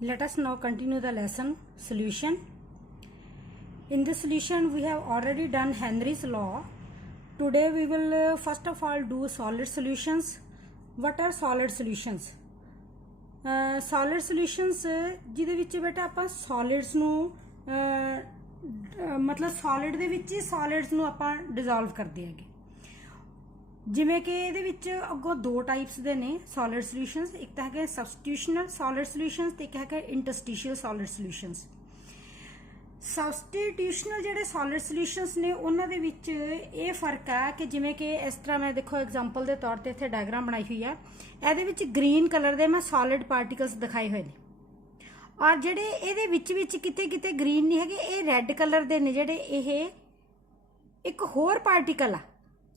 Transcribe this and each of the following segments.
Let us now continue the lesson solution. In this solution we have already done Henry's law. Today we will first of all do solid solutions. What are solid solutions? Solid solutions ਜਿਹਦੇ ਵਿੱਚ ਬੇਟਾ ਆਪਾਂ solids ਨੂੰ ਮਤਲਬ solid ਦੇ ਵਿੱਚ ਹੀ solids ਨੂੰ ਆਪਾਂ dissolve ਕਰਦੇ ਹੈਗੇ। ਜਿਵੇਂ ਕਿ ਇਹਦੇ ਵਿੱਚ ਅੱਗੋਂ ਦੋ ਟਾਈਪਸ ਦੇ ਨੇ ਸੋਲਿਡ ਸੋਲੂਸ਼ਨਸ, ਇੱਕ ਤਾਂ ਹੈਗਾ ਸਬਸਟੀਟਿਊਸ਼ਨਲ ਸੋਲਿਡ ਸੋਲੂਸ਼ਨਸ ਤੇ ਇੱਕ ਹੈਗਾ ਇੰਟਰਸਟੀਸ਼ੀਅਲ ਸੋਲਿਡ ਸੋਲੂਸ਼ਨਸ। ਸਬਸਟੀਟਿਊਸ਼ਨਲ ਜਿਹੜੇ ਸੋਲਿਡ ਸੋਲੂਸ਼ਨਸ ਨੇ ਉਹਨਾਂ ਦੇ ਵਿੱਚ ਇਹ ਫਰਕ ਆ ਕਿ ਜਿਵੇਂ ਕਿ ਇਸ ਤਰ੍ਹਾਂ ਮੈਂ ਦੇਖੋ ਐਗਜ਼ਾਮਪਲ ਦੇ ਤੌਰ ਤੇ ਇੱਥੇ ਡਾਇਗਰਾਮ ਬਣਾਈ ਹੋਈ ਆ, ਇਹਦੇ ਵਿੱਚ ਗ੍ਰੀਨ ਕਲਰ ਦੇ ਮੈਂ ਸੋਲਿਡ ਪਾਰਟੀਕਲਸ ਦਿਖਾਏ ਹੋਏ ਨੇ ਔਰ ਜਿਹੜੇ ਇਹਦੇ ਵਿੱਚ ਕਿਤੇ ਕਿਤੇ ਗ੍ਰੀਨ ਨਹੀਂ ਹੈਗੇ, ਇਹ ਰੈੱਡ ਕਲਰ ਦੇ ਨੇ ਜਿਹੜੇ ਇਹ ਇੱਕ ਹੋਰ ਪਾਰਟੀਕਲ ਆ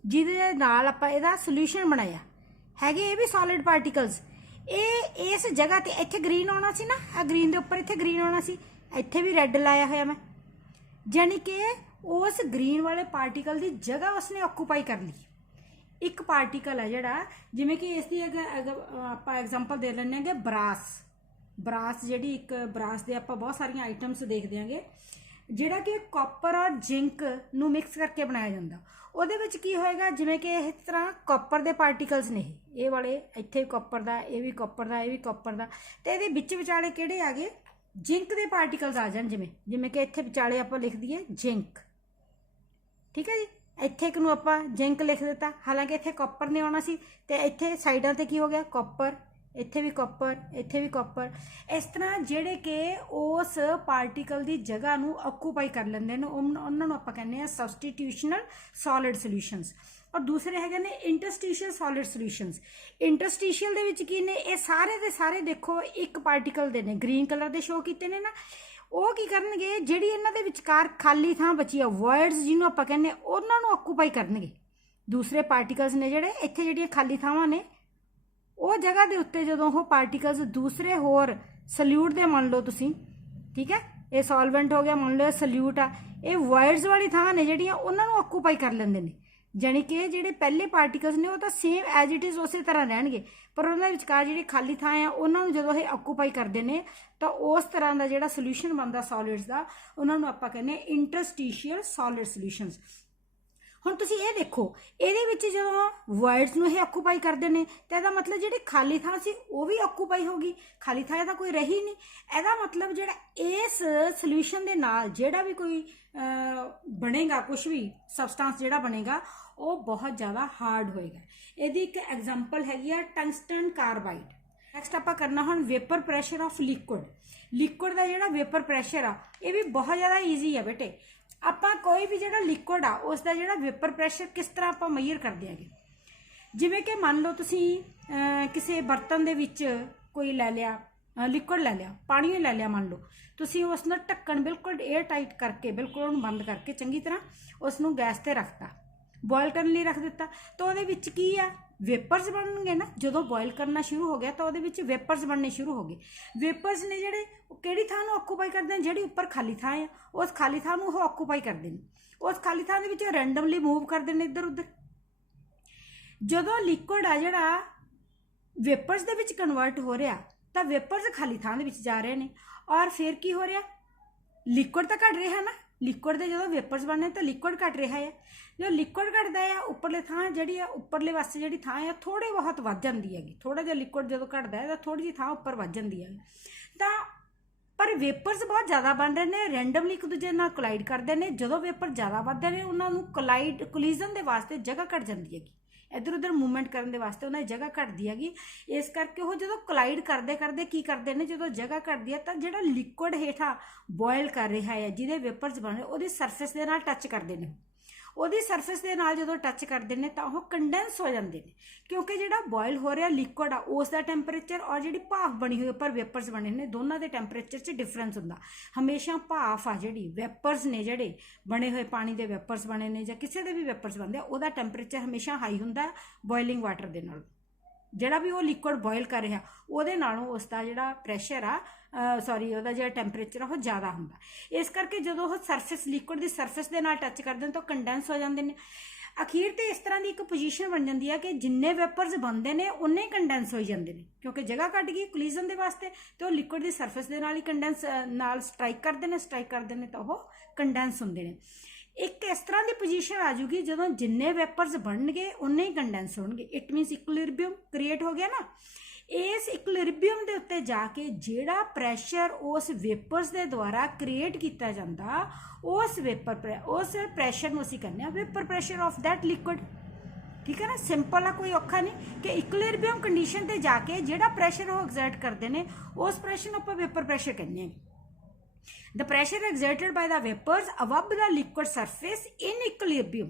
ਜਿਹਦੇ ਨਾਲ ਆਪਾਂ ਇਹਦਾ ਸੋਲੂਸ਼ਨ ਬਣਾਇਆ ਹੈਗੇ, ਇਹ ਵੀ ਸੋਲਿਡ ਪਾਰਟੀਕਲਸ। ਇਹ ਇਸ ਜਗ੍ਹਾ ਤੇ ਇੱਥੇ ਗ੍ਰੀਨ ਆਉਣਾ ਸੀ ਨਾ, ਆ ਗ੍ਰੀਨ ਦੇ ਉੱਪਰ ਇੱਥੇ ਗ੍ਰੀਨ ਆਉਣਾ ਸੀ, ਇੱਥੇ ਵੀ ਰੈੱਡ ਲਾਇਆ ਹੋਇਆ ਮੈਂ, ਯਾਨੀ ਕਿ ਉਸ ਗ੍ਰੀਨ ਵਾਲੇ ਪਾਰਟੀਕਲ ਦੀ ਜਗ੍ਹਾ ਉਸਨੇ ਆਕੂਪਾਈ ਕਰ ਲਈ। ਇੱਕ ਪਾਰਟੀਕਲ ਹੈ ਜਿਹੜਾ ਜਿਵੇਂ ਕਿ ਇਸ ਦੀ ਆਪਾਂ ਐਗਜ਼ਾਮਪਲ ਦੇ ਲੈਂਦੇ ਹੈਗੇ ਬਰਾਸ ਜਿਹੜੀ ਇੱਕ ਬਰਾਸ ਦੇ ਆਪਾਂ ਬਹੁਤ ਸਾਰੀਆਂ ਆਈਟਮਸ ਦੇਖਦੇ ਆਂਗੇ ਜਿਹੜਾ ਕਿ ਕਾਪਰ ਔਰ ਜ਼ਿੰਕ ਨੂੰ ਮਿਕਸ ਕਰਕੇ ਬਣਾਇਆ ਜਾਂਦਾ। ਉਹਦੇ ਵਿੱਚ ਕੀ ਹੋਏਗਾ, ਜਿਵੇਂ ਕਿ ਇਸ ਤਰ੍ਹਾਂ ਕਾਪਰ ਦੇ ਪਾਰਟੀਕਲਸ ਨੇ, ਇਹ ਵਾਲੇ ਇੱਥੇ ਵੀ ਕਾਪਰ ਦਾ, ਇਹ ਵੀ ਕਾਪਰ ਦਾ, ਇਹ ਵੀ ਕਾਪਰ ਦਾ, ਤੇ ਇਹਦੇ ਵਿੱਚ ਵਿਚਾਲੇ ਕਿਹੜੇ ਆ ਗਏ ਜ਼ਿੰਕ ਦੇ ਪਾਰਟੀਕਲਸ ਆ ਜਾਣ। ਜਿਵੇਂ ਕਿ ਇੱਥੇ ਵਿਚਾਲੇ ਆਪਾਂ ਲਿਖ ਦਈਏ ਜ਼ਿੰਕ, ਠੀਕ ਹੈ ਜੀ, ਇੱਥੇ ਇੱਕ ਨੂੰ ਆਪਾਂ ਜ਼ਿੰਕ ਲਿਖ ਦਿੱਤਾ, ਹਾਲਾਂਕਿ ਇੱਥੇ ਕਾਪਰ ਨੇ ਆਉਣਾ ਸੀ ਤੇ ਇੱਥੇ ਸਾਈਡਾਂ ਤੇ ਕੀ ਹੋ ਗਿਆ ਕਾਪਰ, ਇੱਥੇ ਵੀ ਕਾਪਰ, ਇੱਥੇ ਵੀ ਕਾਪਰ। ਇਸ ਤਰ੍ਹਾਂ ਜਿਹੜੇ ਕਿ ਉਸ ਪਾਰਟੀਕਲ ਦੀ ਜਗ੍ਹਾ ਨੂੰ ਆਕੂਪਾਈ ਕਰ ਲੈਂਦੇ ਨੇ ਉਹਨਾਂ ਨੂੰ ਆਪਾਂ ਕਹਿੰਦੇ ਆ ਸਬਸਟੀਟਿਊਸ਼ਨਲ ਸੋਲਿਡ ਸੋਲੂਸ਼ਨਸ। ਔਰ ਦੂਸਰੇ ਹੈਗੇ ਨੇ ਇੰਟਰਸਟੀਸ਼ੀਅਲ ਸੋਲਿਡ ਸੋਲੂਸ਼ਨਸ। ਇੰਟਰਸਟੀਸ਼ੀਅਲ ਦੇ ਵਿੱਚ ਕੀ ਨੇ, ਇਹ ਸਾਰੇ ਦੇ ਸਾਰੇ ਦੇਖੋ ਇੱਕ ਪਾਰਟੀਕਲ ਦੇ ਨੇ, ਗ੍ਰੀਨ ਕਲਰ ਦੇ ਸ਼ੋ ਕੀਤੇ ਨੇ ਨਾ, ਉਹ ਕੀ ਕਰਨਗੇ ਜਿਹੜੀ ਇਹਨਾਂ ਦੇ ਵਿਚਕਾਰ ਖਾਲੀ ਥਾਂ ਬਚੀ ਆ ਵਰਡਸ ਜਿਹਨੂੰ ਆਪਾਂ ਕਹਿੰਦੇ ਉਹਨਾਂ ਨੂੰ ਆਕੂਪਾਈ ਕਰਨਗੇ। ਦੂਸਰੇ ਪਾਰਟੀਕਲਸ ਨੇ ਜਿਹੜੇ ਇੱਥੇ ਜਿਹੜੀਆਂ ਖਾਲੀ ਥਾਵਾਂ ਨੇ ਉਹ ਜਗ੍ਹਾ ਦੇ ਉੱਤੇ ਜਦੋਂ ਉਹ ਪਾਰਟੀਕਲਸ ਦੂਸਰੇ ਹੋਰ ਸਲਿਊਟ ਦੇ ਮੰਨ ਲਓ ਤੁਸੀਂ, ਠੀਕ ਹੈ, ਇਹ ਸੋਲਵੈਂਟ ਹੋ ਗਿਆ, ਮੰਨ ਲਓ ਇਹ ਸਲਿਊਟ ਆ, ਇਹ ਵਰਡਸ ਵਾਲੀ ਥਾਂ ਨੇ ਜਿਹੜੀਆਂ ਉਹਨਾਂ ਨੂੰ ਆਕੂਪਾਈ ਕਰ ਲੈਂਦੇ ਨੇ। ਜਾਣੀ ਕਿ ਜਿਹੜੇ ਪਹਿਲੇ ਪਾਰਟੀਕਲਸ ਨੇ ਉਹ ਤਾਂ ਸੇਮ ਐਜ਼ ਇਟ ਇਜ਼ ਉਸੇ ਤਰ੍ਹਾਂ ਰਹਿਣਗੇ, ਪਰ ਉਹਨਾਂ ਦੇ ਵਿਚਕਾਰ ਜਿਹੜੀ ਖਾਲੀ ਥਾਂ ਆ ਉਹਨਾਂ ਨੂੰ ਜਦੋਂ ਇਹ ਆਕੂਪਾਈ ਕਰਦੇ ਨੇ ਤਾਂ ਉਸ ਤਰ੍ਹਾਂ ਦਾ ਜਿਹੜਾ ਸੋਲੂਸ਼ਨ ਬਣਦਾ ਸੋਲਿਡਸ ਦਾ ਉਹਨਾਂ ਨੂੰ ਆਪਾਂ ਕਹਿੰਦੇ ਇੰਟਰਸਟੀਸ਼ੀਅਲ ਸੋਲਿਡ ਸੋਲੂਸ਼ਨਸ। ਹੁਣ ਤੁਸੀਂ ਇਹ ਦੇਖੋ, ਇਹਦੇ ਵਿੱਚ ਜਦੋਂ ਵਰਡਸ ਨੂੰ ਇਹ ਆਕੂਪਾਈ ਕਰਦੇ ਨੇ ਤਾਂ ਇਹਦਾ ਮਤਲਬ ਜਿਹੜੀ ਖਾਲੀ ਥਾਂ ਸੀ ਉਹ ਵੀ ਆਕੂਪਾਈ ਹੋ ਗਈ, ਖਾਲੀ ਥਾਂ ਤਾਂ ਕੋਈ ਰਹੀ ਨਹੀਂ। ਇਹਦਾ ਮਤਲਬ ਜਿਹੜਾ ਇਸ ਸੋਲੂਸ਼ਨ ਦੇ ਨਾਲ ਜਿਹੜਾ ਵੀ ਕੋਈ ਬਣੇਗਾ, ਕੁਝ ਵੀ ਸਬਸਟੈਂਸ ਜਿਹੜਾ ਬਣੇਗਾ ਉਹ ਬਹੁਤ ਜ਼ਿਆਦਾ ਹਾਰਡ ਹੋਏਗਾ। ਇਹਦੀ ਇੱਕ ਐਗਜ਼ਾਮਪਲ ਹੈਗੀ ਆ ਟੰਗਸਟਨ ਕਾਰਬਾਈਡ। ਨੈਕਸਟ ਆਪਾਂ ਕਰਨਾ ਹੁਣ ਵੇਪਰ ਪ੍ਰੈਸ਼ਰ ਆਫ ਲਿਕੁਇਡ ਦਾ ਜਿਹੜਾ ਵੇਪਰ ਪ੍ਰੈਸ਼ਰ ਆ ਇਹ ਵੀ ਬਹੁਤ ਜ਼ਿਆਦਾ ਈਜ਼ੀ ਆ ਬੇਟੇ। ਆਪਾਂ ਕੋਈ ਵੀ ਜਿਹੜਾ ਲਿਕੁਇਡ ਆ ਉਸ ਦਾ ਜਿਹੜਾ ਵੇਪਰ ਪ੍ਰੈਸ਼ਰ ਕਿਸ ਤਰ੍ਹਾਂ ਆਪਾਂ ਮੇਜ਼ਰ ਕਰਦੇ ਆਂਗੇ, ਜਿਵੇਂ ਕਿ ਮੰਨ ਲਓ ਤੁਸੀਂ ਕਿਸੇ ਬਰਤਨ ਦੇ ਵਿੱਚ ਕੋਈ ਲੈ ਲਿਆ ਲਿਕੁਇਡ, ਲੈ ਲਿਆ ਪਾਣੀ ਲੈ ਲਿਆ, ਮੰਨ ਲਓ ਤੁਸੀਂ ਉਸ ਦਾ ਢੱਕਣ ਬਿਲਕੁਲ 에ਅਰ ਟਾਈਟ ਕਰਕੇ ਬਿਲਕੁਲ ਉਹਨੂੰ ਬੰਦ ਕਰਕੇ ਚੰਗੀ ਤਰ੍ਹਾਂ ਉਸ ਨੂੰ ਗੈਸ ਤੇ ਰੱਖਤਾ, ਬੋਇਲ ਕਰਨ ਲਈ ਰੱਖ ਦਿੱਤਾ, ਤਾਂ ਉਹਦੇ ਵਿੱਚ ਕੀ ਆ ਵੇਪਰਸ ਬਣਨਗੇ ਨਾ। ਜਦੋਂ ਬੋਇਲ ਕਰਨਾ ਸ਼ੁਰੂ ਹੋ ਗਿਆ ਤਾਂ ਉਹਦੇ ਵਿੱਚ ਵੇਪਰਸ ਬਣਨੇ ਸ਼ੁਰੂ ਹੋ ਗਏ। ਵੇਪਰਸ ਨੇ ਜਿਹੜੇ ਉਹ ਕਿਹੜੀ ਥਾਂ ਨੂੰ ਆਕੂਪਾਈ ਕਰਦੇ ਨੇ, ਜਿਹੜੀ ਉੱਪਰ ਖਾਲੀ ਥਾਂ ਆ ਉਸ ਖਾਲੀ ਥਾਂ ਨੂੰ ਉਹ ਆਕੂਪਾਈ ਕਰਦੇ ਨੇ, ਉਸ ਖਾਲੀ ਥਾਂ ਦੇ ਵਿੱਚ ਰੈਂਡਮਲੀ ਮੂਵ ਕਰਦੇ ਨੇ ਇੱਧਰ ਉੱਧਰ। ਜਦੋਂ ਲਿਕੁਇਡ ਆ ਜਿਹੜਾ ਵੇਪਰਸ ਦੇ ਵਿੱਚ ਕਨਵਰਟ ਹੋ ਰਿਹਾ ਤਾਂ ਵੇਪਰਸ ਖਾਲੀ ਥਾਂ ਦੇ ਵਿੱਚ ਜਾ ਰਹੇ ਨੇ ਔਰ ਫਿਰ ਕੀ ਹੋ ਰਿਹਾ, ਲਿਕੁਇਡ ਤਾਂ ਘਟ ਰਿਹਾ ਨਾ, ਲਿਕੁਇਡ ਦੇ ਜਦੋਂ ਵੇਪਰਸ ਬਣਨੇ ਤਾਂ ਲਿਕੁਇਡ ਘਟ ਰਿਹਾ ਹੈ। ਜਦੋਂ ਲਿਕੁਇਡ ਘਟਦਾ ਆ ਉੱਪਰਲੇ ਥਾਂ ਜਿਹੜੀ ਆ ਉੱਪਰਲੇ ਪਾਸੇ ਜਿਹੜੀ ਥਾਂ ਆ ਥੋੜ੍ਹੀ ਬਹੁਤ ਵੱਧ ਜਾਂਦੀ ਹੈਗੀ, ਥੋੜ੍ਹਾ ਜਿਹਾ ਲਿਕੁਇਡ ਜਦੋਂ ਘਟਦਾ ਹੈ ਤਾਂ ਥੋੜ੍ਹੀ ਜਿਹੀ ਥਾਂ ਉੱਪਰ ਵੱਧ ਜਾਂਦੀ ਹੈ। ਤਾਂ ਪਰ ਵੇਪਰਸ ਬਹੁਤ ਜ਼ਿਆਦਾ ਬਣ ਰਹੇ ਨੇ, ਰੈਂਡਮਲੀ ਇੱਕ ਦੂਜੇ ਨਾਲ ਕੋਲਾਈਡ ਕਰਦੇ ਨੇ। ਜਦੋਂ ਵੇਪਰ ਜ਼ਿਆਦਾ ਵੱਧਦੇ ਨੇ ਉਹਨਾਂ ਨੂੰ ਕੋਲੀਜ਼ਨ ਦੇ ਵਾਸਤੇ ਜਗ੍ਹਾ ਘਟ ਜਾਂਦੀ ਹੈਗੀ, ਇੱਧਰ ਉੱਧਰ ਮੂਵਮੈਂਟ ਕਰਨ ਦੇ ਵਾਸਤੇ ਉਹਨਾਂ ਦੀ ਜਗ੍ਹਾ ਘਟਦੀ ਹੈਗੀ। ਇਸ ਕਰਕੇ ਉਹ ਜਦੋਂ ਕੋਲਾਈਡ ਕਰਦੇ ਕੀ ਕਰਦੇ ਨੇ, ਜਦੋਂ ਜਗ੍ਹਾ ਘਟਦੀ ਹੈ ਤਾਂ ਜਿਹੜਾ ਲਿਕੁਇਡ ਹੇਠਾਂ ਬੋਇਲ ਕਰ ਰਿਹਾ ਹੈ ਜਿਹਦੇ ਵੇਪਰਸ ਬਣ ਰਹੇ ਉਹਦੀ ਸਰਫੇਸ ਦੇ ਨਾਲ ਟੱਚ ਕਰਦੇ ਨੇ, ਉਹਦੀ ਸਰਫੇਸ ਦੇ ਨਾਲ ਜਦੋਂ ਟੱਚ ਕਰਦੇ ਨੇ ਤਾਂ ਉਹ ਕੰਡੈਂਸ ਹੋ ਜਾਂਦੇ ਨੇ, ਕਿਉਂਕਿ ਜਿਹੜਾ ਬੋਇਲ ਹੋ ਰਿਹਾ ਲਿਕੁਇਡ ਆ ਉਸ ਦਾ ਟੈਂਪਰੇਚਰ ਔਰ ਜਿਹੜੀ ਭਾਫ ਬਣੀ ਹੋਈ ਉੱਪਰ ਵੇਪਰਸ ਬਣੇ ਨੇ ਦੋਨਾਂ ਦੇ ਟੈਂਪਰੇਚਰ 'ਚ ਡਿਫਰੈਂਸ ਹੁੰਦਾ। ਹਮੇਸ਼ਾ ਭਾਫ ਆ ਜਿਹੜੀ ਵੇਪਰਸ ਨੇ ਜਿਹੜੇ ਬਣੇ ਹੋਏ ਪਾਣੀ ਦੇ ਵੇਪਰਸ ਬਣੇ ਨੇ ਜਾਂ ਕਿਸੇ ਦੇ ਵੀ ਵੇਪਰਸ ਬਣਦੇ ਆ ਉਹਦਾ ਟੈਂਪਰੇਚਰ ਹਮੇਸ਼ਾ ਹਾਈ ਹੁੰਦਾ ਬੋਇਲਿੰਗ ਵਾਟਰ ਦੇ ਨਾਲ। ਜਿਹੜਾ ਵੀ ਉਹ ਲਿਕੁਇਡ ਬੋਇਲ ਕਰ ਰਿਹਾ ਉਹਦੇ ਨਾਲੋਂ ਉਸ ਦਾ ਜਿਹੜਾ ਪ੍ਰੈਸ਼ਰ ਆ ਉਹਦਾ ਜਿਹੜਾ ਟੈਂਪਰੇਚਰ ਆ ਉਹ ਜ਼ਿਆਦਾ ਹੁੰਦਾ। ਇਸ ਕਰਕੇ ਜਦੋਂ ਉਹ ਸਰਫੇਸ ਲਿਕੁਇਡ ਦੀ ਸਰਫੇਸ ਦੇ ਨਾਲ ਟੱਚ ਕਰਦੇ ਨੇ ਤਾਂ ਕੰਡੈਂਸ ਹੋ ਜਾਂਦੇ ਨੇ। ਅਖੀਰ ਤੇ ਇਸ ਤਰ੍ਹਾਂ ਦੀ ਇੱਕ ਪੋਜੀਸ਼ਨ ਬਣ ਜਾਂਦੀ ਹੈ ਕਿ ਜਿੰਨੇ ਵੇਪਰਸ ਬਣਦੇ ਨੇ ਉਨੇ ਹੀ ਕੰਡੈਂਸ ਹੋਈ ਜਾਂਦੇ ਨੇ, ਕਿਉਂਕਿ ਜਗ੍ਹਾ ਘੱਟ ਗਈ ਕੋਲੀਜ਼ਨ ਦੇ ਵਾਸਤੇ, ਤੇ ਉਹ ਲਿਕੁਇਡ ਦੀ ਸਰਫੇਸ ਦੇ ਨਾਲ ਹੀ ਕੰਡੈਂਸ ਨਾਲ ਸਟ੍ਰਾਈਕ ਕਰਦੇ ਨੇ ਤਾਂ ਉਹ ਕੰਡੈਂਸ ਹੁੰਦੇ ਨੇ। ਇੱਕ ਇਸ ਤਰ੍ਹਾਂ ਦੀ ਪੋਜੀਸ਼ਨ ਆ ਜੂਗੀ ਜਦੋਂ ਜਿੰਨੇ ਵੇਪਰਸ ਬਣਨਗੇ ਉਨੇ ਹੀ ਕੰਡੈਂਸ ਹੋਣਗੇ। ਇਟ ਮੀਨਸ ਇਕੁਇਲਿਬਰੀਅਮ ਕ੍ਰੀਏਟ ਹੋ ਗਿਆ ਨਾ। ਇਸ ਇਕੁਇਲਿਬਰੀਅਮ ਦੇ ਉੱਤੇ ਜਾ ਕੇ ਜਿਹੜਾ ਪ੍ਰੈਸ਼ਰ ਉਸ ਵੇਪਰਸ ਦੇ ਦੁਆਰਾ ਕ੍ਰੀਏਟ ਕੀਤਾ ਜਾਂਦਾ, ਉਸ ਪ੍ਰੈਸ਼ਰ ਨੂੰ ਅਸੀਂ ਕਹਿੰਦੇ ਆ vapour pressure of that liquid. ਠੀਕ ਹੈ ਨਾ, ਸਿੰਪਲ ਆ, ਕੋਈ ਔਖਾ ਨਹੀਂ ਕਿ ਇਕੁਇਲਿਬਰੀਅਮ ਕੰਡੀਸ਼ਨ ਤੇ ਜਾ ਕੇ ਜਿਹੜਾ ਪ੍ਰੈਸ਼ਰ ਉਹ ਐਗਜ਼ਰਟ ਕਰਦੇ ਨੇ ਉਸ ਪ੍ਰੈਸ਼ਰ ਨੂੰ ਆਪਾਂ ਵੇਪਰ ਪ੍ਰੈਸ਼ਰ ਕਹਿੰਦੇ ਆ। The pressure exerted by the vapors above the liquid surface in equilibrium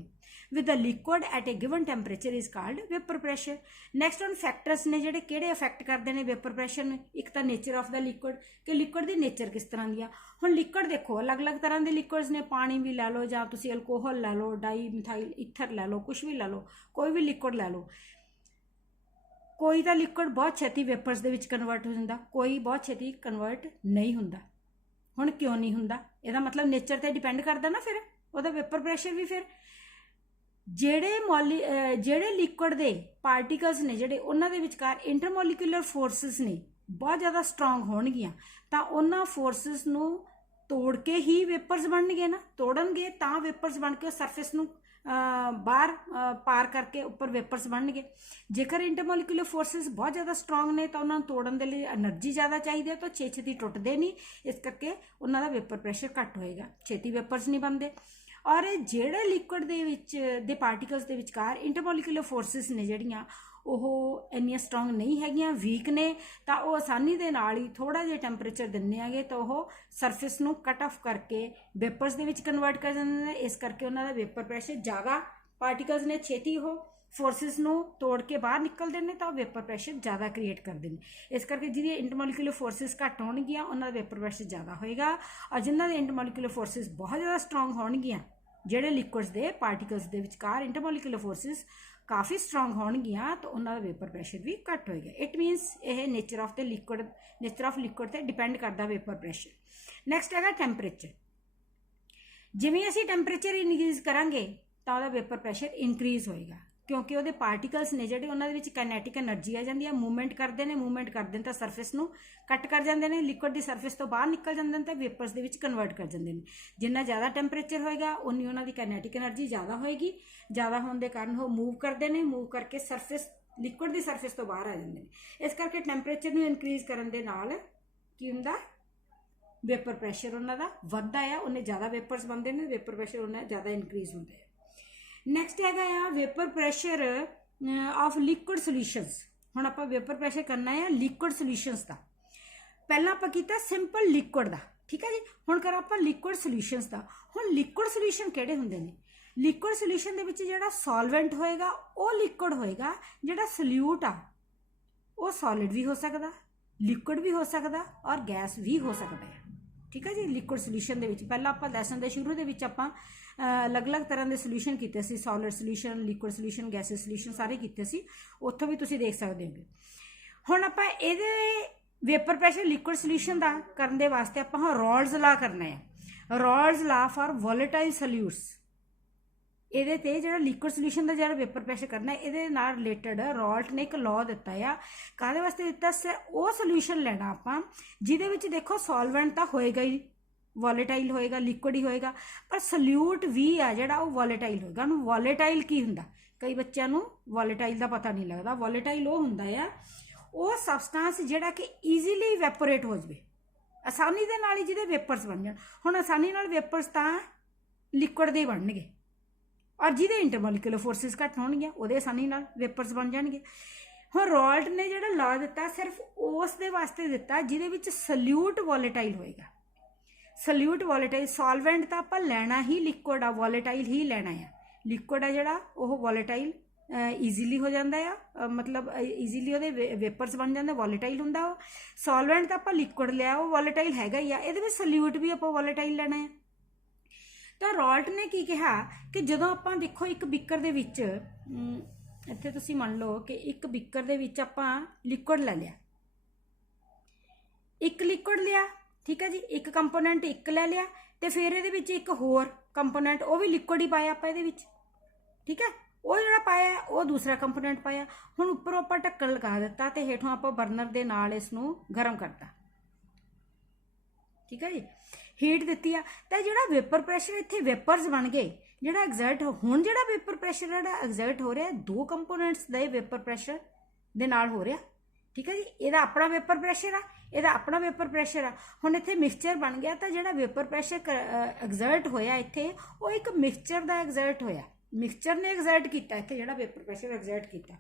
with the liquid at a given temperature is called vapor pressure. Next on factors ने ਜਿਹੜੇ ਕਿਹੜੇ ਅਫੈਕਟ ਕਰਦੇ ਨੇ ਵੇਪਰ ਪ੍ਰੈਸ਼ਰ ਨੂੰ। ਇੱਕ ਤਾਂ ਨੇਚਰ ਆਫ ਦਾ ਲਿਕੁਇਡ, ਕਿ liquid ਦੀ nature ਕਿਸ ਤਰ੍ਹਾਂ ਦੀ ਆ। ਹੁਣ ਲਿਕੁਇਡ ਦੇਖੋ ਅਲੱਗ-ਅਲੱਗ ਤਰ੍ਹਾਂ ਦੇ ਲਿਕੁਇਡਸ ਨੇ, ਪਾਣੀ ਵੀ ਲੈ ਲਓ ਜਾਂ ਤੁਸੀਂ ਅਲਕੋਹਲ ਲੈ ਲਓ, ਡਾਈ ਮਿਥਾਈਲ ਈਥਰ ਲੈ ਲਓ, ਕੁਝ ਵੀ ਲੈ ਲਓ, ਕੋਈ ਵੀ ਲਿਕੁਇਡ ਲੈ ਲਓ। ਕੋਈ ਤਾਂ ਲਿਕੁਇਡ ਬਹੁਤ ਛੇਤੀ ਵੇਪਰਸ ਦੇ ਵਿੱਚ ਕਨਵਰਟ ਹੋ ਜਾਂਦਾ, ਕੋਈ ਬਹੁਤ ਛੇਤੀ ਕਨਵਰਟ ਨਹੀਂ ਹੁੰਦਾ। ਹੁਣ ਕਿਉਂ ਨਹੀਂ ਹੁੰਦਾ? ਇਹਦਾ ਮਤਲਬ ਨੇਚਰ ਤੇ ਡਿਪੈਂਡ ਕਰਦਾ ਨਾ ਫਿਰ ਉਹਦਾ ਵੇਪਰ ਪ੍ਰੈਸ਼ਰ ਵੀ। ਫਿਰ ਜਿਹੜੇ ਲਿਕੁਇਡ ਦੇ ਪਾਰਟੀਕਲਸ ਨੇ ਜਿਹੜੇ ਉਹਨਾਂ ਦੇ ਵਿਚਕਾਰ ਇੰਟਰਮੋਲੀਕੂਲਰ ਫੋਰਸਿਸ ਨੇ ਬਹੁਤ ਜ਼ਿਆਦਾ ਸਟਰੋਂਗ ਹੋਣਗੀਆਂ, ਤਾਂ ਉਹਨਾਂ ਫੋਰਸਿਸ ਨੂੰ ਤੋੜ ਕੇ ਹੀ ਵੇਪਰਸ ਬਣਨਗੇ ਨਾ। ਤੋੜਨਗੇ ਤਾਂ ਵੇਪਰਸ ਬਣ ਕੇ ਉਹ ਸਰਫੇਸ ਨੂੰ ਬਾਹਰ ਪਾਰ ਕਰਕੇ ਉੱਪਰ ਵੇਪਰਸ ਬਣਨਗੇ। ਜੇਕਰ ਇੰਟਰਮੋਲੀਕੂਲਰ ਫੋਰਸਿਸ ਬਹੁਤ ਜ਼ਿਆਦਾ ਸਟਰੋਂਗ ਨੇ ਤਾਂ ਉਹਨਾਂ ਨੂੰ ਤੋੜਨ ਦੇ ਲਈ એનર્ਜੀ ਜ਼ਿਆਦਾ ਚਾਹੀਦੀ ਹੈ, ਤਾਂ ਛੇਤੀ ਟੁੱਟਦੇ ਨਹੀਂ, ਇਸ ਕਰਕੇ ਉਹਨਾਂ ਦਾ ਵੇਪਰ ਪ੍ਰੈਸ਼ਰ ਘੱਟ ਹੋਏਗਾ, ਛੇਤੀ ਵੇਪਰਸ ਨਹੀਂ ਬਣਦੇ। ਔਰ ਜਿਹੜੇ ਲਿਕੁਇਡ ਦੇ ਵਿੱਚ ਦੇ ਪਾਰਟੀਕਲਸ ਦੇ ਵਿਚਕਾਰ ਇੰਟਰਮੋਲੀਕੂਲਰ ਫੋਰਸਿਸ ਨੇ ਜਿਹੜੀਆਂ ਉਹ ਇੰਨੀਆਂ ਸਟਰੋਂਗ ਨਹੀਂ ਹੈਗੀਆਂ, ਵੀਕ ਨੇ, ਤਾਂ ਉਹ ਆਸਾਨੀ ਦੇ ਨਾਲ ਹੀ ਥੋੜ੍ਹਾ ਜਿਹਾ ਟੈਂਪਰੇਚਰ ਦਿੰਦੇ ਹੈਗੇ ਤਾਂ ਉਹ ਸਰਫੇਸ ਨੂੰ ਕੱਟ ਆਫ ਕਰਕੇ ਵੇਪਰਸ ਦੇ ਵਿੱਚ ਕਨਵਰਟ ਕਰ ਜਾਂਦੇ ਨੇ। ਇਸ ਕਰਕੇ ਉਹਨਾਂ ਦਾ ਵੇਪਰ ਪ੍ਰੈਸ਼ਰ ਜ਼ਿਆਦਾ, ਪਾਰਟੀਕਲਸ ਨੇ ਛੇਤੀ ਉਹ ਫੋਰਸਿਸ ਨੂੰ ਤੋੜ ਕੇ ਬਾਹਰ ਨਿਕਲਦੇ ਨੇ ਤਾਂ ਉਹ ਵੇਪਰ ਪ੍ਰੈਸ਼ਰ ਜ਼ਿਆਦਾ ਕ੍ਰੀਏਟ ਕਰਦੇ ਨੇ। ਇਸ ਕਰਕੇ ਜਿਹਦੀ ਇੰਟਰਮੋਲੀਕੂਲਰ ਫੋਰਸਿਸ ਘੱਟ ਹੋਣਗੀਆਂ ਉਹਨਾਂ ਦਾ ਵੇਪਰ ਪ੍ਰੈਸ਼ਰ ਜ਼ਿਆਦਾ ਹੋਏਗਾ, ਔਰ ਜਿਨ੍ਹਾਂ ਦੇ ਇੰਟਰਮੋਲੀਕੂਲਰ ਫੋਰਸਿਸ ਬਹੁਤ ਜ਼ਿਆਦਾ ਸਟਰੋਂਗ ਹੋਣਗੀਆਂ, ਜਿਹੜੇ ਲਿਕੁਇਡਸ ਦੇ ਪਾਰਟੀਕਲਸ ਦੇ ਵਿਚਕਾਰ ਇੰਟਰਮੋਲੀਕੂਲਰ ਫੋਰਸਿਸ ਕਾਫੀ ਸਟਰੋਂਗ ਹੋਣਗੀਆਂ ਤਾਂ ਉਹਨਾਂ ਦਾ ਵੇਪਰ ਪ੍ਰੈਸ਼ਰ ਵੀ ਘੱਟ ਹੋਏਗਾ। ਇਟ ਮੀਨਸ ਇਹ ਨੇਚਰ ਆਫ ਲਿਕੁਇਡ ਤੇ ਡਿਪੈਂਡ ਕਰਦਾ ਵੇਪਰ ਪ੍ਰੈਸ਼ਰ। ਨੈਕਸਟ ਹੈਗਾ ਟੈਂਪਰੇਚਰ। ਜਿਵੇਂ ਅਸੀਂ ਟੈਂਪਰੇਚਰ ਇਨਕਰੀਜ਼ ਕਰਾਂਗੇ ਤਾਂ ਉਹਦਾ ਵੇਪਰ ਪ੍ਰੈਸ਼ਰ ਇਨਕਰੀਜ਼ ਹੋਏਗਾ, ਕਿਉਂਕਿ ਉਹਦੇ ਪਾਰਟੀਕਲਸ ਨੇ ਜਿਹੜੇ ਉਹਨਾਂ ਦੇ ਵਿੱਚ ਕਾਈਨੈਟਿਕ એનર્ਜੀ ਆ ਜਾਂਦੀ ਹੈ, ਮੂਵਮੈਂਟ ਕਰਦੇ ਨੇ ਤਾਂ ਸਰਫੇਸ ਨੂੰ ਕੱਟ ਕਰ ਜਾਂਦੇ ਨੇ, ਲਿਕੁਇਡ ਦੀ ਸਰਫੇਸ ਤੋਂ ਬਾਹਰ ਨਿਕਲ ਜਾਂਦੇ ਨੇ ਤਾਂ ਵੇਪਰਸ ਦੇ ਵਿੱਚ ਕਨਵਰਟ ਕਰ ਜਾਂਦੇ ਨੇ। ਜਿੰਨਾ ਜ਼ਿਆਦਾ ਟੈਂਪਰੇਚਰ ਹੋਏਗਾ ਉਨੀ ਉਹਨਾਂ ਦੀ ਕਾਈਨੈਟਿਕ એનર્ਜੀ ਜ਼ਿਆਦਾ ਹੋਏਗੀ, ਜ਼ਿਆਦਾ ਹੋਣ ਦੇ ਕਾਰਨ ਉਹ ਮੂਵ ਕਰਦੇ ਨੇ, ਮੂਵ ਕਰਕੇ ਸਰਫੇਸ ਲਿਕੁਇਡ ਦੀ ਸਰਫੇਸ ਤੋਂ ਬਾਹਰ ਆ ਜਾਂਦੇ ਨੇ। ਇਸ ਕਰਕੇ ਟੈਂਪਰੇਚਰ ਨੂੰ ਇਨਕਰੀਜ਼ ਕਰਨ ਦੇ ਨਾਲ ਕੀ ਹੁੰਦਾ, ਵੇਪਰ ਪ੍ਰੈਸ਼ਰ ਉਹਨਾਂ ਦਾ ਵੱਧਦਾ ਆ, ਉਹਨੇ ਜ਼ਿਆਦਾ ਵੇਪਰਸ ਬਣਦੇ ਨੇ, ਵੇਪਰ ਪ੍ਰੈਸ਼ਰ ਉਹਨਾਂ ਜ਼ਿਆਦਾ ਇਨਕਰੀਜ਼ ਹੁੰਦਾ ਹੈ। ਨੈਕਸਟ ਹੈਗਾ ਆ vapour pressure of liquid solutions. ਹੁਣ ਆਪਾਂ ਵੇਪਰ ਪ੍ਰੈਸ਼ਰ ਕਰਨਾ ਹੈ ਲਿਕੁਇਡ ਸੋਲਿਊਸ਼ਨਸ ਦਾ। ਪਹਿਲਾਂ ਆਪਾਂ ਕੀਤਾ ਸਿੰਪਲ ਲਿਕੁਇਡ ਦਾ, ਠੀਕ ਹੈ ਜੀ। ਹੁਣ ਕਰਾਂ ਆਪਾਂ ਲਿਕੁਇਡ ਸੋਲਿਊਸ਼ਨਸ ਦਾ। ਹੁਣ ਲਿਕੁਇਡ ਸੋਲਿਊਸ਼ਨ ਕਿਹੜੇ ਹੁੰਦੇ ਨੇ? ਲਿਕੁਇਡ ਸੋਲਿਊਸ਼ਨ ਦੇ ਵਿੱਚ ਜਿਹੜਾ ਸੋਲਵੈਂਟ ਹੋਏਗਾ ਉਹ ਲਿਕੁਇਡ ਹੋਏਗਾ, ਜਿਹੜਾ ਸੋਲਿਊਟ ਆ ਉਹ ਸੋਲਿਡ ਵੀ ਹੋ ਸਕਦਾ, ਲਿਕੁਇਡ ਵੀ ਹੋ ਸਕਦਾ ਔਰ ਗੈਸ ਵੀ ਹੋ ਸਕਦਾ ਹੈ, ਠੀਕ ਹੈ ਜੀ। ਲਿਕੁਇਡ ਸੋਲਿਊਸ਼ਨ ਦੇ ਵਿੱਚ ਪਹਿਲਾਂ ਆਪਾਂ ਲੈਸਨ ਦੇ ਸ਼ੁਰੂ ਦੇ ਵਿੱਚ ਆਪਾਂ ਅਲੱਗ-ਅਲੱਗ ਤਰ੍ਹਾਂ ਦੇ ਸੋਲਿਊਸ਼ਨ ਕੀਤੇ ਸੀ, solid solution, liquid solution, gases solution ਸਾਰੇ ਕੀਤੇ ਸੀ, ਉੱਥੋਂ ਵੀ ਤੁਸੀਂ ਦੇਖ ਸਕਦੇ ਹੋ। ਹੁਣ ਆਪਾਂ ਇਹਦੇ ਵੇਪਰ ਪ੍ਰੈਸ਼ਰ ਲਿਕੁਇਡ ਸੋਲਿਊਸ਼ਨ ਦਾ ਕਰਨ ਦੇ ਵਾਸਤੇ ਆਪਾਂ ਰੌਲਜ਼ ਲਾ ਕਰਨਾ ਹੈ। ਰੌਲਜ਼ ਲਾ ਫਾਰ ਵੋਲੇਟਾਈਲ ਸੋਲਿਊਟਸ। ਇਹਦੇ ਤੇ ਜਿਹੜਾ ਲਿਕੁਇਡ ਸੋਲਿਊਸ਼ਨ ਦਾ ਜਿਹੜਾ ਵੇਪਰ ਪ੍ਰੈਸ਼ਰ ਕਰਨਾ ਇਹਦੇ ਨਾਲ ਰਿਲੇਟਡ ਰੌਲਟ ਨੇ ਇੱਕ ਲਾਅ ਦਿੱਤਾ ਆ। ਕਾਹਦੇ ਵਾਸਤੇ ਦਿੱਤਾ? ਸਿਰ ਉਹ ਸੋਲਿਊਸ਼ਨ ਲੈਣਾ ਆਪਾਂ ਜਿਹਦੇ ਵਿੱਚ ਦੇਖੋ ਸੋਲਵੈਂਟ ਤਾਂ ਹੋਏਗਾ ਹੀ, ਵੋਲੇਟਾਈਲ ਹੋਏਗਾ, ਲਿਕੁਇਡ ਹੀ ਹੋਏਗਾ, ਪਰ ਸੋਲਿਊਟ ਵੀ ਆ ਜਿਹੜਾ ਉਹ ਵੋਲੇਟਾਈਲ ਹੋਏਗਾ। ਉਹਨੂੰ ਵੋਲੇਟਾਈਲ ਕੀ ਹੁੰਦਾ? ਕਈ ਬੱਚਿਆਂ ਨੂੰ ਵੋਲੇਟਾਈਲ ਦਾ ਪਤਾ ਨਹੀਂ ਲੱਗਦਾ। ਵੋਲੇਟਾਈਲ ਉਹ ਹੁੰਦਾ ਆ ਉਹ ਸਬਸਟੈਂਸ ਜਿਹੜਾ ਕਿ ਈਜ਼ੀਲੀ ਵੈਪੋਰੇਟ ਹੋ ਜਾਵੇ, ਆਸਾਨੀ ਦੇ ਨਾਲ ਹੀ ਜਿਹਦੇ ਵੇਪਰਸ ਬਣ ਜਾਣ। ਹੁਣ ਆਸਾਨੀ ਨਾਲ ਵੇਪਰਸ ਤਾਂ ਲਿਕੁਇਡ ਦੇ ਬਣਨਗੇ, ਔਰ ਜਿਹਦੇ ਇੰਟਰਮੋਲੀਕੂਲਰ ਫੋਰਸਿਸ ਘੱਟ ਹੋਣਗੀਆਂ ਉਹਦੇ ਆਸਾਨੀ ਨਾਲ ਵੇਪਰਸ ਬਣ ਜਾਣਗੇ। ਹੁਣ ਰੌਲਟ ਨੇ ਜਿਹੜਾ ਲਾਅ ਦਿੱਤਾ ਸਿਰਫ ਉਸ ਦੇ ਵਾਸਤੇ ਦਿੱਤਾ ਜਿਹਦੇ ਵਿੱਚ ਸੋਲਿਊਟ ਵੋਲੇਟਾਈਲ ਹੋਏਗਾ। ਸੋਲਿਊਟ ਵੋਲੇਟਾਈਲ, ਸੋਲਵੈਂਟ ਤਾਂ ਆਪਾਂ ਲੈਣਾ ਹੀ ਲਿਕੁਇਡ ਆ, ਵੋਲੇਟਾਈਲ ਹੀ ਲੈਣਾ ਆ। ਲਿਕੁਇਡ ਆ ਜਿਹੜਾ ਉਹ ਵੋਲੇਟਾਈਲ ਈਜ਼ੀਲੀ ਹੋ ਜਾਂਦਾ ਆ, ਮਤਲਬ ਈਜ਼ੀਲੀ ਉਹਦੇ ਵੇਪਰਸ ਬਣ ਜਾਂਦੇ, ਵੋਲੇਟਾਈਲ ਹੁੰਦਾ ਉਹ। ਸੋਲਵੈਂਟ ਤਾਂ ਆਪਾਂ ਲਿਕੁਇਡ ਲਿਆ, ਉਹ ਵੋਲੇਟਾਈਲ ਹੈਗਾ ਹੀ ਆ, ਇਹਦੇ ਵਿੱਚ ਸੋਲਿਊਟ ਵੀ ਆਪਾਂ ਵੋਲੇਟਾਈਲ ਲੈਣਾ ਆ। ਤਾਂ ਰੌਲਟ ਨੇ ਕੀ ਕਿਹਾ ਕਿ ਜਦੋਂ ਆਪਾਂ ਦੇਖੋ ਇੱਕ ਬੀਕਰ ਦੇ ਵਿੱਚ, ਇੱਥੇ ਤੁਸੀਂ ਮੰਨ ਲਓ ਕਿ ਇੱਕ ਬੀਕਰ ਦੇ ਵਿੱਚ ਆਪਾਂ ਲਿਕੁਇਡ ਲੈ ਲਿਆ, ਇੱਕ ਲਿਕੁਇਡ ਲਿਆ, ਠੀਕ ਹੈ ਜੀ, ਇੱਕ ਕੰਪੋਨੈਂਟ ਇੱਕ ਲੈ ਲਿਆ, ਤੇ ਫਿਰ ਇਹਦੇ ਵਿੱਚ ਇੱਕ ਹੋਰ ਕੰਪੋਨੈਂਟ ਉਹ ਵੀ ਲਿਕੁਇਡ ਹੀ ਪਾਇਆ ਆਪਾਂ ਇਹਦੇ ਵਿੱਚ, ठीक है। वो जिहड़ा पाया वो दूसरा कंपोनेंट पाया। हुण उपरों आपां ढक्कन लगा दिता ते हेठों आपां बर्नर दे नाल इसनूं गर्म करता, ठीक है जी। हीट दित्ती आ ते जिहड़ा वेपर प्रैशर इत्थे वेपर्स बन गए, जिहड़ा एग्जर्ट हुण जिहड़ा वेपर प्रैशर जिहड़ा एग्जर्ट हो रहा दो कंपोनेंट्स दे वेपर प्रैशर दे नाल हो रहा, ठीक है जी। ਇਹਦਾ अपना वेपर प्रैशर आ, ਇਹਦਾ अपना वेपर प्रैशर आ। हुण इत्थे मिक्सचर बन गया तो जिहड़ा वेपर प्रैशर एग्जर्ट होया इत्थे वो एक मिक्सचर दा एग्जर्ट होया, मिक्सचर ने एग्जर्ट किया इत्थे जिहड़ा वेपर प्रैशर एग्जर्ट किया।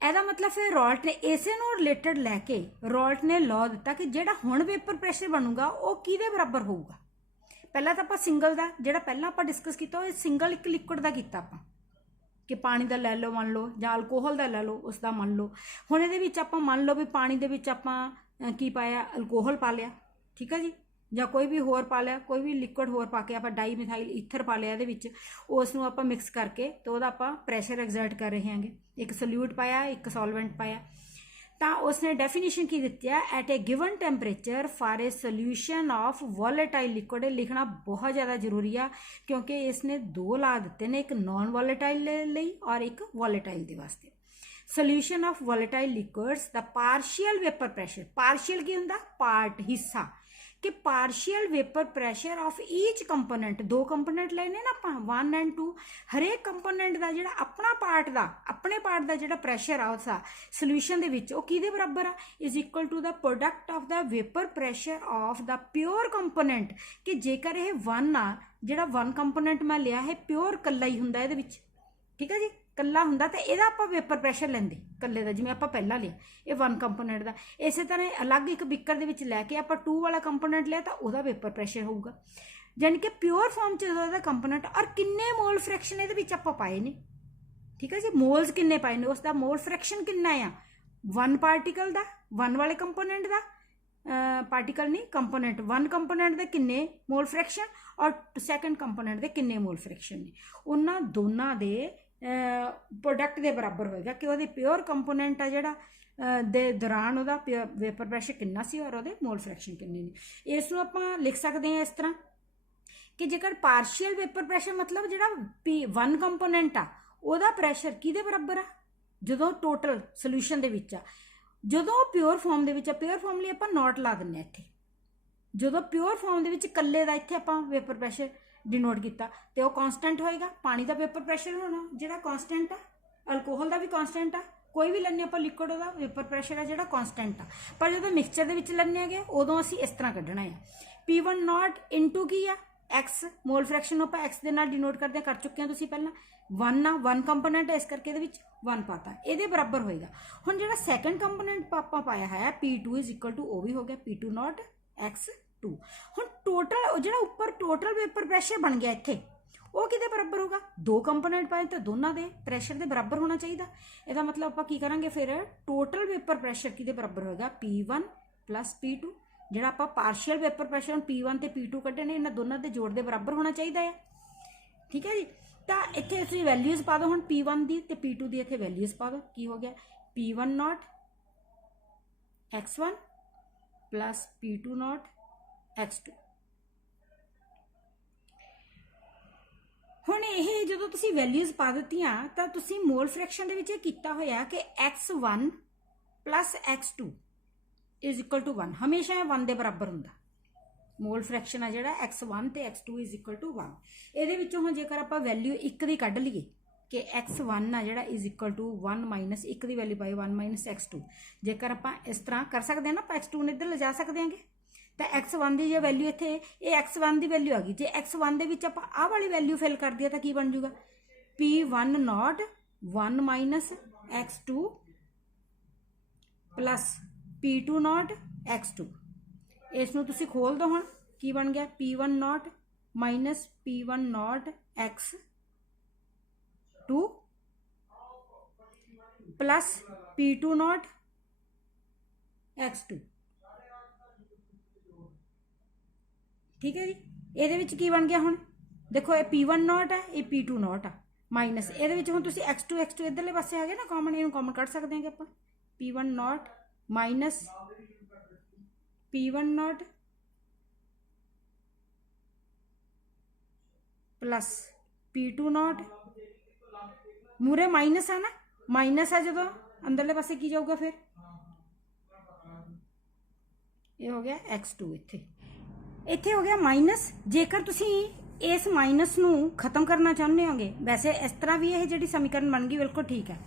ਇਹਦਾ मतलब फिर रॉल्ट ने इसे नूं रिलेटेड लैके रॉल्ट ने लॉ दिता कि जिहड़ा हुण वेपर प्रैशर बनूगा वो किहदे बराबर होऊगा। पहला तो आपां सिंगल दा जिहड़ा पहला आपां डिस्कस किया वो सिंगल एक लिक्विड दा कीता आपां कि पानी दा लै लो मान लो जां अल्कोहल दा लै लो उसका मान लो। हुण इहदे विच आपां मान लो भी पानी दे विच आपां की पाया अल्कोहल पा लिया, ठीक है जी, ਜਾਂ कोई भी होर पा लिया, कोई भी लिक्विड होर पा के आप डाई मिथाइल ईथर पा लिया ये उसनों आप मिक्स करके तो वह आप प्रैशर एग्जर्ट कर रहे हैं। एक सल्यूट पाया एक सॉल्वेंट पाया तो उसने डेफिनेशन की दी है at a given temperature for a solution of volatile liquid. लिखना बहुत ज़्यादा जरूरी है क्योंकि इसने दो ला दिते ने, एक नॉन वॉलेटाइल और एक वॉलेटाइल के वास्ते। Solution of volatile liquids the partial vapour pressure, partial की होंदा पार्ट हिस्सा कि partial vapour pressure of each component, दो कंपोनेंट लेने ना आप 1 एंड 2, हरेक कंपोनेंट का जिहड़ा अपना पार्ट का अपने पार्ट का जिहड़ा प्रैशर आ उसका सोल्यूशन दे विच वो किहदे बराबर आ is equal to the product of the vapour pressure of the pure component. कि जेकर यह 1 आ जिहड़ा 1 कंपोनेंट मैं लिया है प्योर कल्ला ही हुंदा इहदे विच, ठीक है जी, कल्ला हुंदा तो यदा आप वेपर प्रैशर लेंदे कल्ले का, जिवें आप पहला लिया ये 1 कंपोनेंट का। इस तरह अलग एक बिकर दे विच लैके आप 2 वाला कंपोनेंट लिया तो वह वेपर प्रैशर होगा, यानी कि प्योर फॉर्म च कंपोनेंट। और किन्ने मोल फ्रैक्शन ये आप पाए ने, ठीक है जी, मोल्स किन्ने पाए ने उसका मोल फ्रैक्शन किन्ना आ 1 पार्टिकल का 1 वाले कंपोनेंट का पार्टिकल नहीं कंपोनेंट 1 कंपोनेंट के किन्ने मोल फ्रैक्शन और सैकेंड कंपोनेंट के किन्ने मोल फ्रैक्शन ने, उन्होंने दोनों के प्रोडक्ट के बराबर होएगा कि वो प्योर कंपोनेंट आ जिहड़ा दे दौरान वह वेपर प्रैशर कितना सी और वो मोल फ्रैक्शन किन्ने ने। इसनूं आपां लिख सकते हैं इस तरह कि जेकर पार्शियल वेपर प्रैशर मतलब जिहड़ा P1 कंपोनेंट आ उहदा प्रैशर किहदे बराबर आ जदों टोटल सोल्यूशन दे विच आ, जदों प्योर फॉर्म दे विच आ, प्योर फॉर्म लई आपां नॉट ला दिंदे इत्थे, जदों प्योर फॉर्म दे विच कल्ले दा इत्थे आपां वेपर प्रैशर डिनोट किया तो वह कॉन्सटेंट होएगा, पानी का वेपर प्रैशर होना जिहड़ा कॉन्सटेंट आ, अल्कोहल का भी कॉन्सटेंट आ, कोई भी लैने आप लिक्विड का वेपर प्रैशर है जिहड़ा कॉन्सटेंट आ। पर जो मिक्सचर के विच लैने गए उदों असीं इस तरह कढ़ना है P1 नॉट इंटू की आ एक्स, मोल फ्रैक्शन आप एक्स के नाल डिनोट करते कर चुके हैं तुसीं पहला 1 आ 1 कंपोनेंट है इस करके इहदे विच 1 पाता ये बराबर होएगा। हुण जिहड़ा सैकेंड कंपोनेंट आपां पाया है P2 इज इक्वल टू वो भी हो गया P2 नॉट x2। हुण टोटल जिहड़ा उपर टोटल वेपर प्रैशर बन गया इत्थे वो किहदे बराबर होगा, दो कंपोनेंट पाए तो दोनों के प्रैशर के बराबर होना चाहिए। इसका मतलब आप की करांगे फिर टोटल वेपर प्रैशर किहदे बराबर होएगा P1 प्लस P2, जिहड़ा आप पार्शियल वेपर प्रैशर P1 ते P2 कड्ढे ने इन्हां दोनों के जोड़ के बराबर होना चाहिए है, ठीक है जी। तो इत्थे तुसीं वैल्यूज़ पा दो हुण P1 की ते P2 की इत्थे वैल्यूज़ पा दो, की हो गया P1 not x1 plus P2 not x2। हुण ये जो तुसी वैल्यूज़ पा दित्तियां तां तुसी मोल फ्रैक्शन दे विच कीता होया कि x1 plus x2 is equal to 1, हमेशा 1 के बराबर हुंदा मोल फ्रैक्शन आ जिहड़ा x1 ते x2 इज इक्वल टू 1। इहदे विचों हुण जेकर आपां वैल्यू 1 दी कढ लईए कि x1 आ जिहड़ा इज इक्वल टू 1 माइनस 1 की वैल्यू पाई 1 माइनस x2, जेकर आपां इस तरह कर सकते हैं ना आपां x2 ने इधर ले जा सकते हैं तो x1 की जो वैल्यू इत्थे ये x1 की वैल्यू आ गई, जे x1 दे विच आपां आह वाली वैल्यू फिल कर दिया तो की बन जूगा P1 not 1 minus x2 plus P2 not x2। इसनूं तुसीं खोल दो हुण की बन गया P1 not minus P1 not x2 plus P2 not x2, ठीक है जी। ये की बन गया हुण देखो ये P1 नॉट है ये P2 नॉट आ माइनस ये हुण तुसीं x2 इधरले पासे आ गए ना कॉमन, इहनूं कॉमन कढ़ सकते हैं कि आपां P1 not minus P1 not plus P2 not Moore minus है ना, माइनस है जो अंदरले पासे की जाऊगा फिर ये हो गया x2 इत्थे हो गया माइनस। जेकर तुसी इस माइनस नू खत्म करना चाहते होगे, वैसे इस तरह भी यह जी समीकरण बन गई बिल्कुल ठीक है।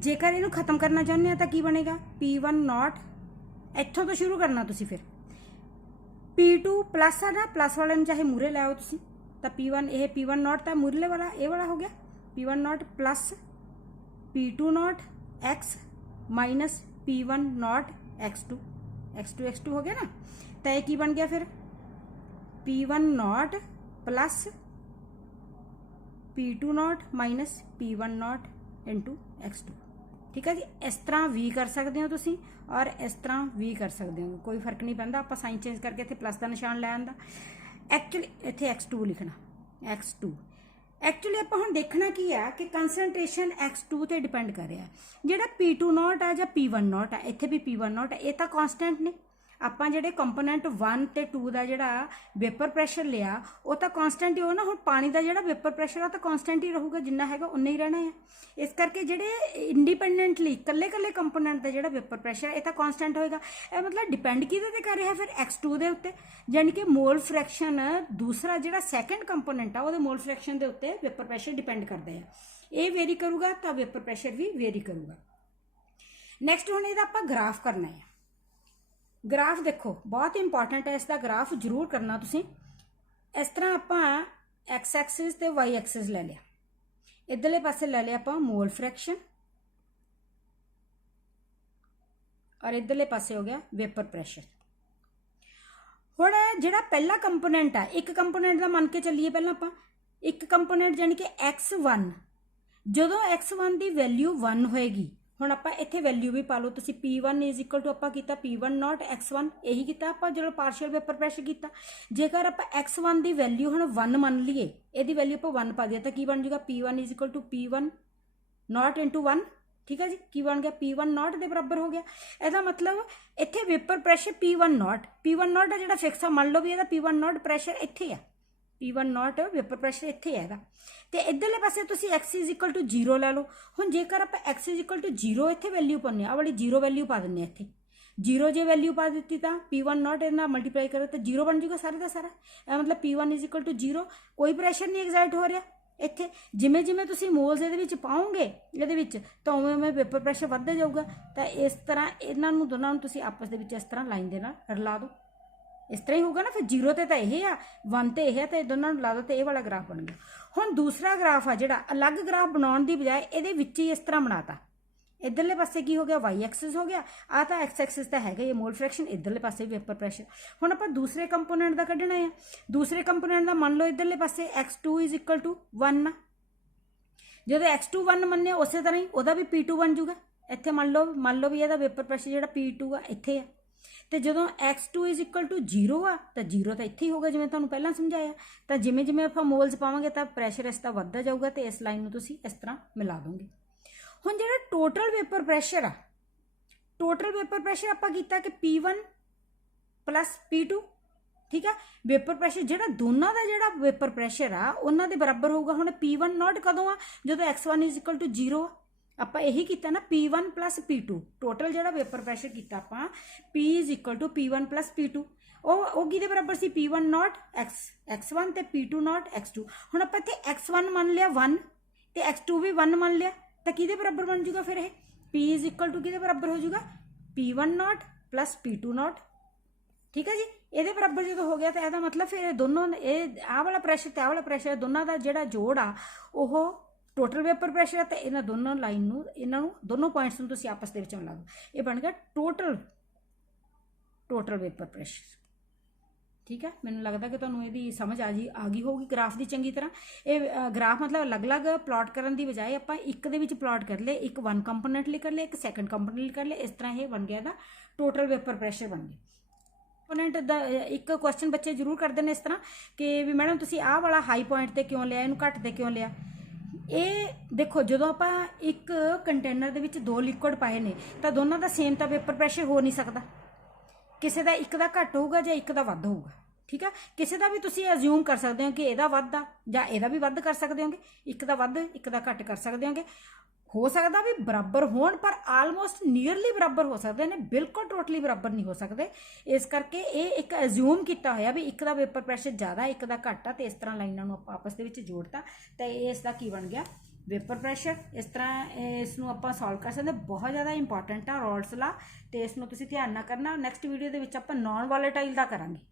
जेकर इनू खत्म करना चाहते हो तो की बनेगा P1 नॉट, इत्थों तो शुरू करना तुसी फिर P2 प्लस है ना, प्लस वाले में चाहे मूरे लाओ तुसी तो P1 ये P1 नॉट था मूरले वाला ये वाला हो गया P1 not plus P2 not x minus P1 not x2 x2 हो गया ना। तो ये की बन गया फिर P1 not plus P2 not minus P1 not into x2। ठीक है जी, इस तरह भी कर सकते हो तुसी और इस तरह भी कर सकते हो, कोई फर्क नहीं पैंदा। आप साइन चेंज करके इत्थे प्लस का निशान लै आंदा, एक्चुअली इत्थे x2 लिखना x2। एक्चुअली आप हुण देखना की है कि कंसनट्रेशन x2 ते डिपेंड कर रहा है। जिहड़ा P2 नॉट है जां P1 नॉट है, इत्थे भी P1 नॉट है, ये तो कॉन्सटेंट ने। ਆਪਾਂ ਜਿਹੜੇ ਕੰਪੋਨੈਂਟ 1 ਤੇ 2 ਦਾ ਜਿਹੜਾ ਵੇਪਰ ਪ੍ਰੈਸ਼ਰ ਲਿਆ ਉਹ ਤਾਂ ਕਾਂਸਟੈਂਟ ਹੀ ਹੋ ਨਾ। ਹੁਣ ਪਾਣੀ ਦਾ ਜਿਹੜਾ ਵੇਪਰ ਪ੍ਰੈਸ਼ਰ ਆ ਤਾਂ ਕਾਂਸਟੈਂਟ ਹੀ ਰਹੂਗਾ, ਜਿੰਨਾ ਹੈਗਾ ਉਨਾ ਹੀ ਰਹਿਣਾ ਹੈ। ਇਸ ਕਰਕੇ ਜਿਹੜੇ ਇੰਡੀਪੈਂਡੈਂਟਲੀ ਕੱਲੇ ਕੰਪੋਨੈਂਟ ਦਾ ਜਿਹੜਾ ਵੇਪਰ ਪ੍ਰੈਸ਼ਰ ਇਹ ਤਾਂ ਕਾਂਸਟੈਂਟ ਹੋਏਗਾ। ਇਹ ਮਤਲਬ ਡਿਪੈਂਡ ਕਿਹਦੇ ਤੇ ਕਰ ਰਿਹਾ ਫਿਰ x2 ਦੇ ਉੱਤੇ, ਯਾਨੀ ਕਿ ਮੋਲ ਫ੍ਰੈਕਸ਼ਨ ਦੂਸਰਾ ਜਿਹੜਾ ਸੈਕੰਡ ਕੰਪੋਨੈਂਟ ਆ ਉਹਦੇ ਮੋਲ ਫ੍ਰੈਕਸ਼ਨ ਦੇ ਉੱਤੇ ਵੇਪਰ ਪ੍ਰੈਸ਼ਰ ਡਿਪੈਂਡ ਕਰਦਾ ਹੈ। ਇਹ ਵੇਰੀ ਕਰੂਗਾ ਤਾਂ ਵੇਪਰ ਪ੍ਰੈਸ਼ਰ ਵੀ ਵੇਰੀ ਕਰੂਗਾ। ਨੈਕਸਟ ਹੁਣ ਇਹਦਾ ਆਪਾਂ ਗ੍ਰਾਫ करना है। ग्राफ देखो बहुत इंपॉर्टेंट है, इसका ग्राफ जरूर करना तुसी। इस तरह आप एक्स एक्सिस ते वाई एक्सिस ले लिया, इधरले पासे ले लिया आप मोल फ्रैक्शन और इधरले पासे हो गया वेपर प्रैशर। हुण जिहड़ा पहला कंपोनेंट है, एक कंपोनेंट का मन के चलीए पहला आप एक कंपोनेंट यानी कि x1, जदों x1 की वैल्यू 1 होएगी, ਹੁਣ ਆਪਾਂ ਇੱਥੇ ਵੈਲਿਊ ਵੀ ਪਾ ਲਓ ਤੁਸੀਂ P1 ਇਜ਼ ਇਕੁਅਲ ਟੂ ਆਪਾਂ ਕੀਤਾ P1 ਨੋਟ x1, ਇਹੀ ਕੀਤਾ ਆਪਾਂ ਜਦੋਂ ਪਾਰਸ਼ੀਅਲ ਵੇਪਰ ਪ੍ਰੈਸ਼ਰ ਕੀਤਾ। ਜੇਕਰ ਆਪਾਂ x1 ਦੀ ਵੈਲਿਊ ਹੁਣ 1 ਮੰਨ ਲਈਏ, ਇਹਦੀ ਵੈਲਿਊ ਆਪਾਂ 1 ਪਾ ਦਈਏ ਤਾਂ ਕੀ ਬਣ ਜਾਊਗਾ P1 is equal to P1 naught into 1। ਠੀਕ ਹੈ ਜੀ, ਕੀ ਬਣ ਗਿਆ P1 ਨੋਟ ਦੇ ਬਰਾਬਰ ਹੋ ਗਿਆ। ਇਹਦਾ ਮਤਲਬ ਇੱਥੇ ਵੇਪਰ ਪ੍ਰੈਸ਼ਰ P1 ਨੋਟ ਆ ਜਿਹੜਾ ਫਿਕਸ ਆ, ਮੰਨ ਲਓ ਵੀ ਇਹਦਾ P1 ਨੋਟ ਪ੍ਰੈਸ਼ਰ ਇੱਥੇ ਆ, P1 नॉट वेपर प्रैशर इत्थे हैगा। तो इधरले पासे तुसी x इज इक्वल टू 0 लै लो। हुण जेकर आप x इज इक्वल टू 0 इत्थे वैल्यू पाने, आ वाली 0 वैल्यू पा दिंदे इत्थे 0 जे वैल्यू पा दी तो P1 नॉट इहदे नाल मल्टीप्लाई करो तो 0 बन जाऊगा सारे का सारा। मतलब P1 इज इक्वल टू 0, कोई प्रैशर नहीं एग्जर्ट हो रहा ਇੱਥੇ। ਜਿਵੇਂ ਜਿਵੇਂ ਤੁਸੀਂ ਮੋਲਸ ਇਹਦੇ ਵਿੱਚ ਪਾਓਗੇ ਇਹਦੇ ਵਿੱਚ ਤਾਂ ਉਵੇਂ ਉਵੇਂ ਵੇਪਰ ਪ੍ਰੈਸ਼ਰ ਵੱਧਦਾ ਜਾਊਗਾ। ਤਾਂ ਇਸ ਤਰ੍ਹਾਂ ਇਹਨਾਂ ਨੂੰ ਦੋਨਾਂ ਨੂੰ ਤੁਸੀਂ ਆਪਸ ਦੇ ਵਿੱਚ ਇਸ ਤਰ੍ਹਾਂ ਲਾਈਨ ਦੇ ਨਾਲ ਰਲਾ ਦਿਓ, इस तरह ही होगा ना। फिर 0 ते तो यह आ 1 ते यह है, तो दोनों ला दो तो यह वाला ग्राफ बन गया। हुण दूसरा ग्राफ आ जिहड़ा अलग ग्राफ बनाउण दी बजाय इहदे विच ही इस तरह बनाता। इधरले पासे की हो गया वाई एक्सिस हो गया, आ तो एक्स एक्सिस तो है ये मोल फ्रैक्शन, इधरले पासे वेपर प्रैशर। हुण आपां दूसरे कंपोनेंट का कढना है। दूसरे कंपोनेंट का मान लो इधरले पासे x2 इज इक्वल टू 1 आ, जो x2 1 मन्ने उस तरह ही वह भी P2 बन जूगा। इत्थे मान लो भी यदा वेपर प्रैशर जो P2 आ इत्थे है, तो जो x2 इज इक्वल टू 0 आ तो 0 तो इत्थे ही होगा जिवें तुहानूं पहलां समझाया। तो जिमें जिमें आपां मोल्स पावांगे तो प्रैशर इसका वधदा जाऊगा, तो इस लाइन नूं तुसीं इस तरह मिला दोगे। हुण जिहड़ा टोटल वेपर प्रैशर आ, टोटल वेपर प्रैशर आपां कीता कि P1 प्लस P2। ठीक है, वेपर प्रैशर जिहड़ा दोनों का जिहड़ा वेपर प्रैशर आ उन्हां दे बराबर होगा। हुण P1 नॉट कदों आ जदों x1 इज इक्वल टू 0 आ। ਆਪਾਂ ਇਹੀ ਕੀਤਾ ਨਾ P1 प्लस P2, टोटल ਜਿਹੜਾ ਵੇਪਰ ਪ੍ਰੈਸ਼ਰ ਕੀਤਾ ਆਪਾਂ P is equal to P1 plus P2, ਉਹ ਕਿਹਦੇ ਬਰਾਬਰ ਸੀ P1 ਨੋਟ x1 ਤੇ P2 ਨੋਟ x2। ਹੁਣ ਆਪਾਂ ਇੱਥੇ x1 ਮੰਨ ਲਿਆ 1 ਤੇ x2 ਵੀ 1 ਮੰਨ ਲਿਆ, ਤਾਂ ਕਿਹਦੇ ਬਰਾਬਰ ਬਣ ਜੂਗਾ ਫਿਰ ਇਹ P इज इक्वल टू ਕਿਹਦੇ ਬਰਾਬਰ ਹੋ ਜੂਗਾ P1 note plus P2 not. ठीक है जी, ਇਹਦੇ ਬਰਾਬਰ ਜਦੋਂ ਹੋ ਗਿਆ ਤਾਂ ਇਹਦਾ ਮਤਲਬ ਫਿਰ ਦੋਨੋਂ ਇਹ ਆਹ ਵਾਲਾ ਪ੍ਰੈਸ਼ਰ ਤੇ ਆਹ ਵਾਲਾ ਪ੍ਰੈਸ਼ਰ ਦੋਨਾਂ ਦਾ ਜਿਹੜਾ ਜੋੜ ਆ ਉਹ टोटल वेपर प्रैशर है। तो इन्होंने दोनों लाइन इन्हों दोनों पॉइंट्स में तुम आपस के मिला दो, ये बन गया टोटल वेपर प्रैशर। ठीक है, मैंने लगता कि तुहानूं इहदी समझ आ गई होगी ग्राफ की चंगी तरह। ये ग्राफ मतलब अलग अलग प्लॉट करने की बजाय आप एक दे विच प्लॉट कर ले, एक 1 कंपोनेंट लिए कर ले, एक सैकेंड कंपोनेंट लिए कर ले, इस तरह ये बन गया था टोटल वेपर प्रैशर बन गया। कंपोनेंट दा एक क्वेश्चन बच्चे जरूर करते हैं इस तरह कि भी मैडम तुसीं आह वाला हाई पॉइंट ते क्यों लिया, इहनूं घट ते क्यों लिया। ਇਹ देखो जो आप एक कंटेनर के दो लिक्विड पाए ने तो दोनों का सेम तो वेपर प्रैशर हो नहीं सकता, किसी का एक का घट होगा या एक का वध होगा। ਠੀਕ ਆ। ਕਿਸੇ ਦਾ ਵੀ ਤੁਸੀਂ ਅਜ਼ਿਊਮ ਕਰ ਸਕਦੇ ਹੋ ਕਿ ਇਹਦਾ ਵੱਧ ਆ ਜਾਂ ਇਹਦਾ ਵੀ ਵੱਧ ਕਰ ਸਕਦੇ ਹੋਗੇ, ਇੱਕ ਦਾ ਵੱਧ ਇੱਕ ਦਾ ਘੱਟ ਕਰ ਸਕਦੇ ਹੋਗੇ। ਹੋ ਸਕਦਾ ਵੀ ਬਰਾਬਰ ਹੋਣ, ਪਰ ਆਲਮੋਸਟ ਨੀਅਰਲੀ ਬਰਾਬਰ ਹੋ ਸਕਦੇ ਨੇ, ਬਿਲਕੁਲ ਟੋਟਲੀ ਬਰਾਬਰ ਨਹੀਂ ਹੋ ਸਕਦੇ। ਇਸ ਕਰਕੇ ਇਹ ਇੱਕ ਅਜ਼ਿਊਮ ਕੀਤਾ ਹੋਇਆ ਵੀ ਇੱਕ ਦਾ ਵੇਪਰ ਪ੍ਰੈਸ਼ਰ ਜ਼ਿਆਦਾ, ਇੱਕ ਦਾ ਘੱਟ ਆ, ਤੇ ਇਸ ਤਰ੍ਹਾਂ ਲਾਈਨਾਂ ਨੂੰ ਆਪਾਂ ਆਪਸ ਦੇ ਵਿੱਚ ਜੋੜਤਾ ਤੇ ਇਸ ਦਾ ਕੀ ਬਣ ਗਿਆ, ਵੇਪਰ ਪ੍ਰੈਸ਼ਰ। ਇਸ ਤਰ੍ਹਾਂ ਇਸ ਨੂੰ ਆਪਾਂ ਸੋਲਵ ਕਰ ਸਕਦੇ। ਬਹੁਤ ਜ਼ਿਆਦਾ ਇੰਪੋਰਟੈਂਟ ਆ ਰੌਲਸ ਲਾ, ਤੇ ਇਸ ਨੂੰ ਤੁਸੀਂ ਧਿਆਨ ਨਾਲ ਕਰਨਾ। ਨੈਕਸਟ ਵੀਡੀਓ ਦੇ ਵਿੱਚ ਆਪਾਂ ਨਾਨ ਵੋਲੇਟਾਈਲ ਦਾ ਕਰਾਂਗੇ।